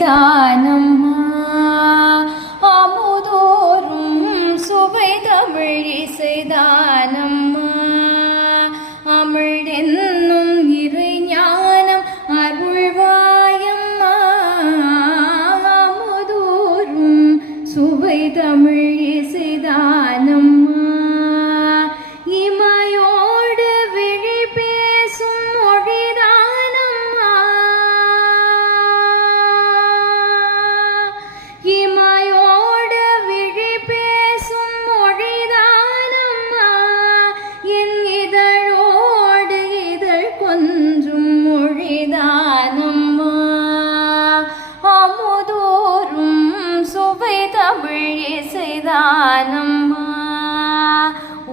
ദാനം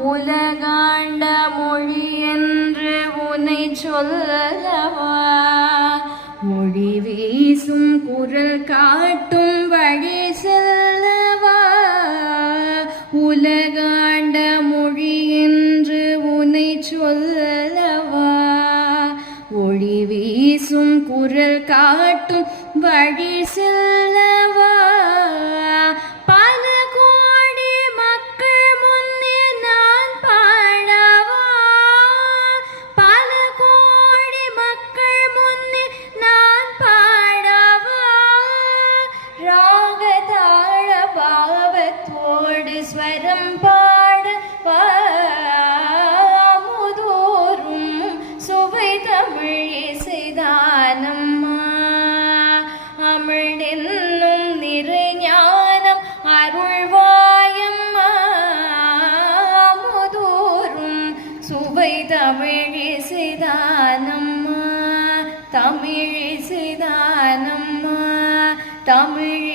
உலகாண்ட மொழி என்று உனை சொல்லவா மொழி வீசும் குரல் காட்டும் வழி செல்லவா? உலகாண்ட மொழி என்று உனை சொல்லவா ஒளி வீசும் குரல் காட்டும் வழி செல்ல ஸ்வரம் பாடவா சுவை தமிழ் இசைதானம்மா. அமிழ்தென்னும் நிறை அருள்வாயம்மா. அமுதோறும் சுவை தமிழ் இசைதானம்மா. தமிழ் இசைதானம்மா. தமிழ்